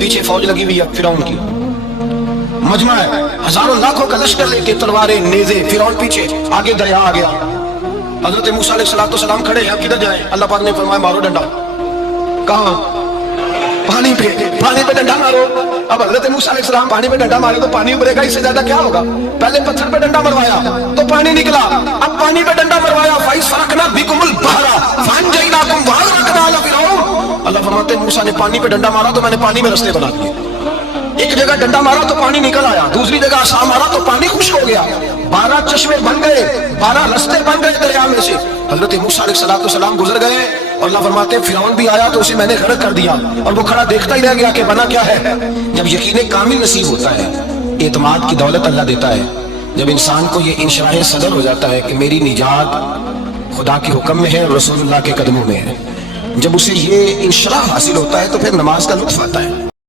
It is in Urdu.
پیچھے فوج لگی ہوئی ہے فرعون کی، مجمع ہے، ہزاروں لاکھوں کا لشکر لے کے، تلواریں نیزے، فرعون پیچھے، آگے دریا آ گیا، حضرت موسیٰ علیہ السلام کھڑے ہیں، کدھر جائیں؟ اللہ پاک نے فرمایا مارو ڈنڈا۔ کہاں؟ پانی پہ ڈنڈا مارو۔ اب حضرت موسیٰ علیہ السلام پانی پہ ڈنڈا مارے تو پانی ابھرے گا، اس سے زیادہ کیا ہوگا؟ پہلے پتھر پہ ڈنڈا مروایا تو پانی نکلا، اب پانی پہ ڈنڈا مروایا، فَإِذْ بِكُمُ الْبَحْرَ فَأَنْجَيْنَاكُمْ وَأَغْرَقْنَا آلَ فِرْعَوْنَ۔ اللہ فرماتے ہیں موسیٰ نے پانی پہ ڈنڈا مارا تو میں نے پانی میں رستے بنا دیے۔ ایک جگہ ڈنڈا مارا تو پانی نکل آیا، دوسری جگہ عصا مارا تو پانی خشک ہو گیا، 12 چشمے بن گئے، 12 رستے بن گئے دریا میں سے۔ حضرت موسیٰ علیہ السلام گزر گئے اور اللہ فرماتے ہیں فرعون بھی آیا تو اسے میں نے غرق کر دیا، اور وہ کھڑا دیکھتا ہی رہ گیا کہ بنا کیا ہے۔ جب یقین کامل نصیب ہوتا ہے، اعتماد کی دولت اللہ دیتا ہے، جب انسان کو یہ انشراح صدر ہو جاتا ہے کہ میری نجات خدا کے حکم میں ہے اور رسول اللہ کے قدموں میں ہے، جب اسے یہ انشراح حاصل ہوتا ہے تو پھر نماز کا لطف آتا ہے۔